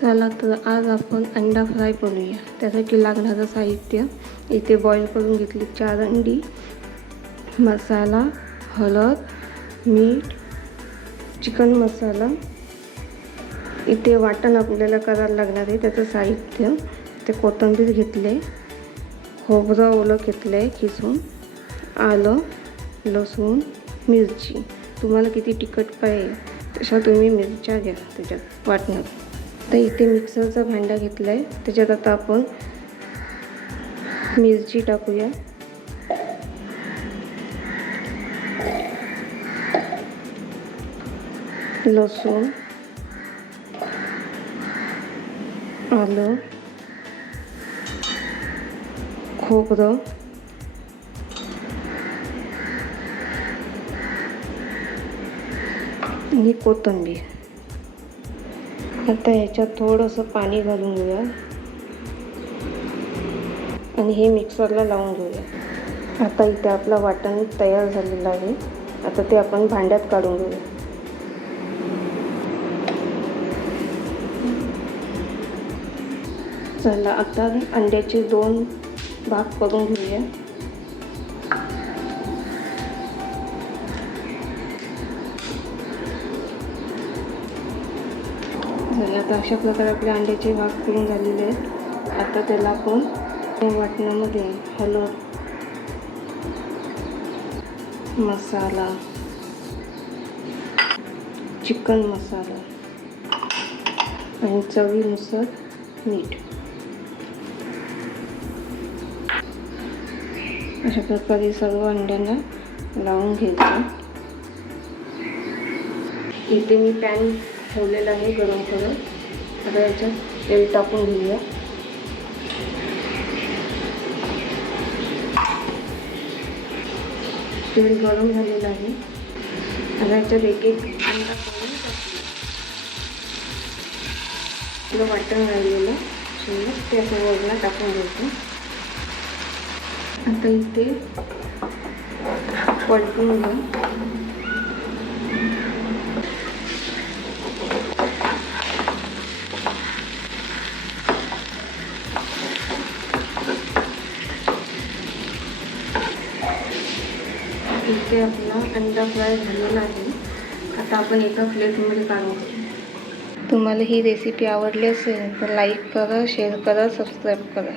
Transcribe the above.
चला तर आज आपण अंडा फ्राय बनवूया. त्यासाठी लागणारं साहित्य इथे बॉईल करून घेतली 4 अंडी, मसाला, हळद, मीठ, चिकन मसाला. इथे वाटण आपल्याला करायला लागणार आहे. त्याचं साहित्य ते कोथिंबीर घेतले, खोबरं ओलं घेतले खिसून, आलं, लसूण, मिरची. तुम्हाला किती तिखट पाहिजे तशा तुम्ही मिरच्या घ्या त्याच्यात वाटणार. तर इथे मिक्सरचा भांडा घेतला आहे. त्याच्यात आता आपण मिरची टाकूया, लसूण, आलं, खोबरं, आणि कोथिंबीर. आता ह्याच्यात थोडंसं पाणी घालून घेऊया आणि हे मिक्सरला लावून घेऊया. आता इथे आपला वाटण तयार झालेलं आहे. आता ते आपण भांड्यात काढून घेऊया. चला आता अंड्याचे 2 भाग करून घेऊया. झालं. आता अशा प्रकारे आपल्या अंड्याचे भाग करून झालेले आहेत. आता त्याला आपण वाटणामध्ये हळद, मसाला, चिकन मसाला आणि चवीनुसार मीठ अशा प्रकारे सर्व अंड्यांना लावून घ्यायचं. इथे मी पॅन ठेवलेला आहे गरम करत. आता याच्यात तेल टाकून घेऊया. तेल गरम झालेलं आहे. आता याच्यात एक अंडा करून टाकूया. आपलं वाटण राहिलेलं शिल्लक ते आपण वरला टाकून घ्यायचं. आता इथे पलटून घेऊ. इथे आपला अंडा फ्राय झालेला आहे. आता आपण एका प्लेटमध्ये काढून घेऊ. तुम्हाला ही रेसिपी आवडली असेल तर लाईक करा, शेअर करा, सबस्क्राईब करा.